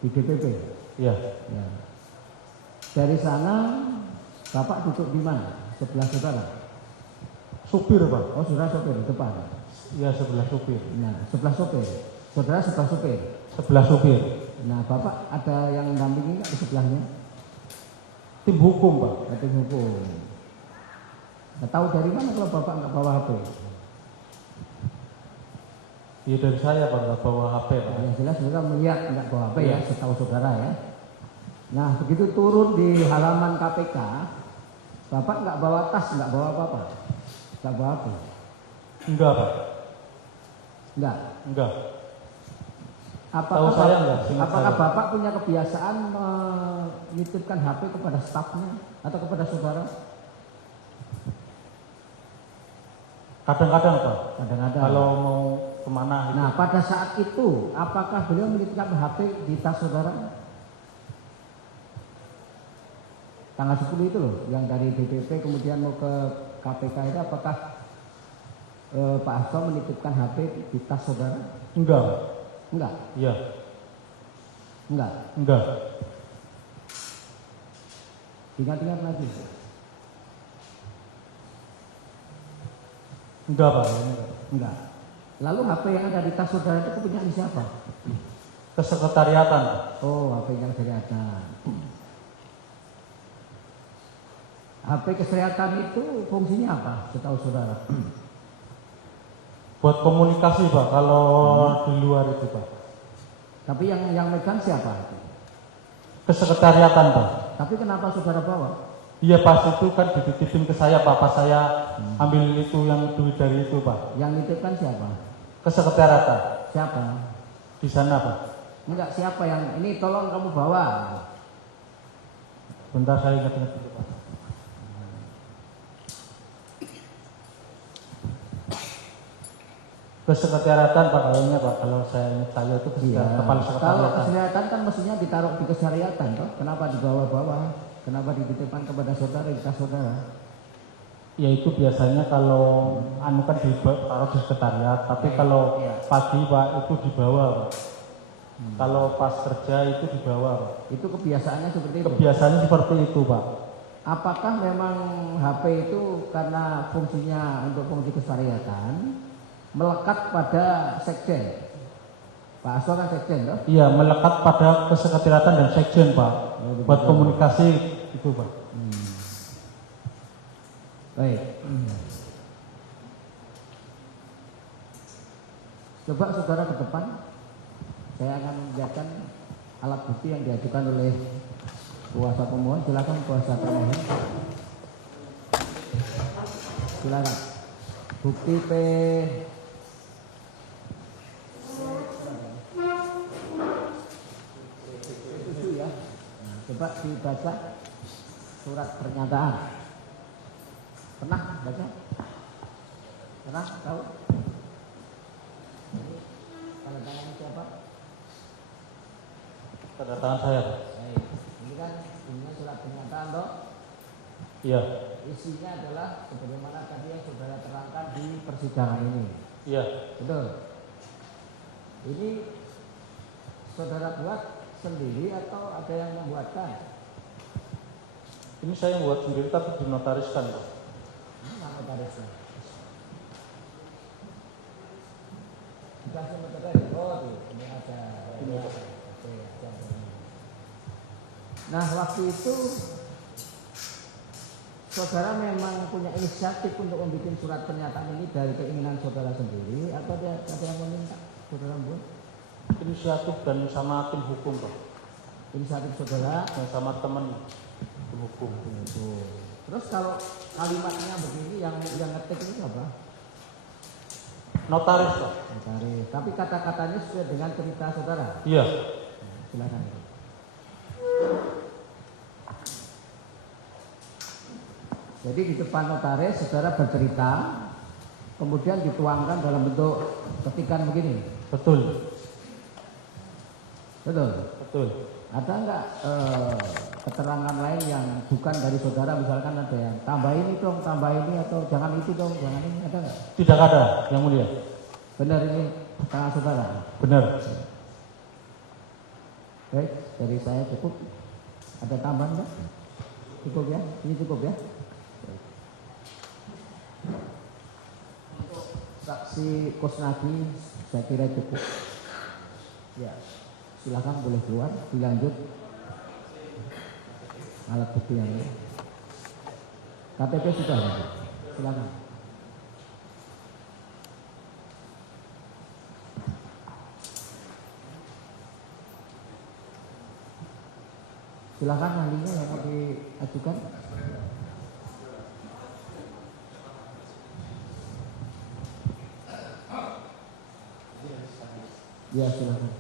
Di DPP. Iya. Ya. Dari sana Bapak duduk di mana? Sebelah saudara. Supir Pak. Oh, saudara sopir di depan. Iya sebelah supir. Nah, sebelah sopir. Saudara sebelah sopir. Sebelah supir. Nah, Bapak ada yang dampingi nggak di sebelahnya? Tim hukum Pak. Tim hukum. Nah, tahu dari mana kalau Bapak nggak bawa HP? Iya dari saya Pak, nggak bawa HP Pak. Nah, yang jelas saudara melihat nggak bawa HP ya, setahu saudara ya. Nah, begitu turun di halaman KPK, Bapak nggak bawa tas, nggak bawa apa-apa, nggak bawa HP. Enggak Pak. Enggak. Enggak. Apakah, Tahu saya enggak, seingat apakah saya. Bapak punya kebiasaan menitipkan HP kepada stafnya atau kepada saudara? Kadang-kadang Pak. Kadang-kadang. Kalau mau kemana gitu. Nah, pada saat itu, apakah beliau menitipkan HP di tas saudara? Tanggal 10 itu loh, yang dari DPP kemudian mau ke KPK itu, apakah Pak Hasto menitipkan HP di tas saudara? Enggak. Enggak, Iya. enggak. Enggak. Ingat-ingat lagi. Enggak Pak. Enggak. Lalu HP yang ada di tas saudara itu kepunyaan siapa? Kesekretariatan. Oh, HP yang dari atas. HP kesehatan itu fungsinya apa? Setahu saudara. Buat komunikasi Pak, kalau di luar itu Pak. Tapi yang megang siapa? Kesekretariatan Pak. Tapi kenapa saudara bawa? Iya pas itu kan dititipin ke saya Pak, pas saya ambil itu yang duit dari itu Pak. Yang nitipkan siapa? Kesekretariatan. Siapa? Di sana Pak. Enggak, siapa yang ini tolong kamu bawa? Bentar saya ingat-ingat dulu Pak. Kesekretariatan Pak kayaknya Pak, kalau saya ingat saya itu kepala Kalau sekretariatan. kesehatan kan mestinya ditaruh di kesehariatan toh. Kenapa dibawa-bawa? Kenapa dititipkan kepada saudara di tas saudara? Ya itu biasanya kalau anu kan ditaruh di sekretariat, tapi kalau pagi Pak itu dibawa Pak. Kalau pas kerja itu dibawa Pak. Itu kebiasaannya seperti itu. Kebiasaannya seperti itu Pak. Apakah memang HP itu karena fungsinya untuk fungsi kesehariatan melekat pada sekjen? Pak Hasto kan sekjen toh? Iya melekat pada kesekretariatan dan sekjen Pak. Buat komunikasi itu Pak. Baik. Coba saudara ke depan. Saya akan memperlihatkan alat bukti yang diajukan oleh kuasa pemohon. Silakan kuasa pemohon. Silakan. Bukti P. Ya. Nah, coba dibaca surat pernyataan. Pernah baca? Pernah tahu? Tanda tangan siapa? Tanda tangan saya, Pak. Baik. Ini kan surat pernyataan toh. Iya. Isinya adalah sebagaimana tadi yang saudara terangkan di persidangan ini. Iya. Betul. Ini saudara buat sendiri atau ada yang membuatkan? Ini saya yang buat sendiri tapi dinotariskan, Pak. Mana notarisnya? Dikasih notaris. Oh tuh, ini ada. Oke, nah waktu itu saudara memang punya inisiatif untuk membuat surat pernyataan ini dari keinginan saudara sendiri atau ada yang meminta saudara buat? Inisiatif dan sama tim hukum, Pak. Inisiatif saudara Dan sama teman tim hukum. itu. Terus kalau kalimatnya begini yang ngetik ini apa? Notaris, Pak. Notaris. Tapi kata-katanya sesuai dengan cerita saudara. Iya. Silakan. Jadi di depan notaris saudara bercerita, kemudian dituangkan dalam bentuk ketikan begini. Betul. Betul. Betul. Ada enggak keterangan lain yang bukan dari saudara, misalkan ada yang tambah ini dong, tambah ini, atau jangan itu dong, jangan ini, ada enggak? Tidak ada, yang mulia. Benar ini tangan saudara? Benar. Baik, dari saya cukup. Ada tambahan enggak? Cukup ya? Ini cukup ya? Untuk saksi Kusnadi saya kira cukup. Ya, silakan boleh keluar, dilanjut alat bukti yang ini. KTP sudah ada, silakan. Silakan ahlinya yang mau diajukan. Ya, silakan.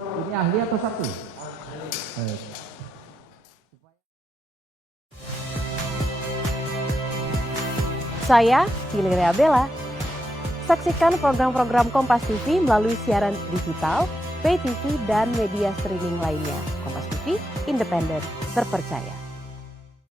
Ini ahli atau satu? Baik. Saya Valeria Bella. Saksikan program-program Kompas TV melalui siaran digital, pay TV, dan media streaming lainnya. Kompas TV, independen, terpercaya.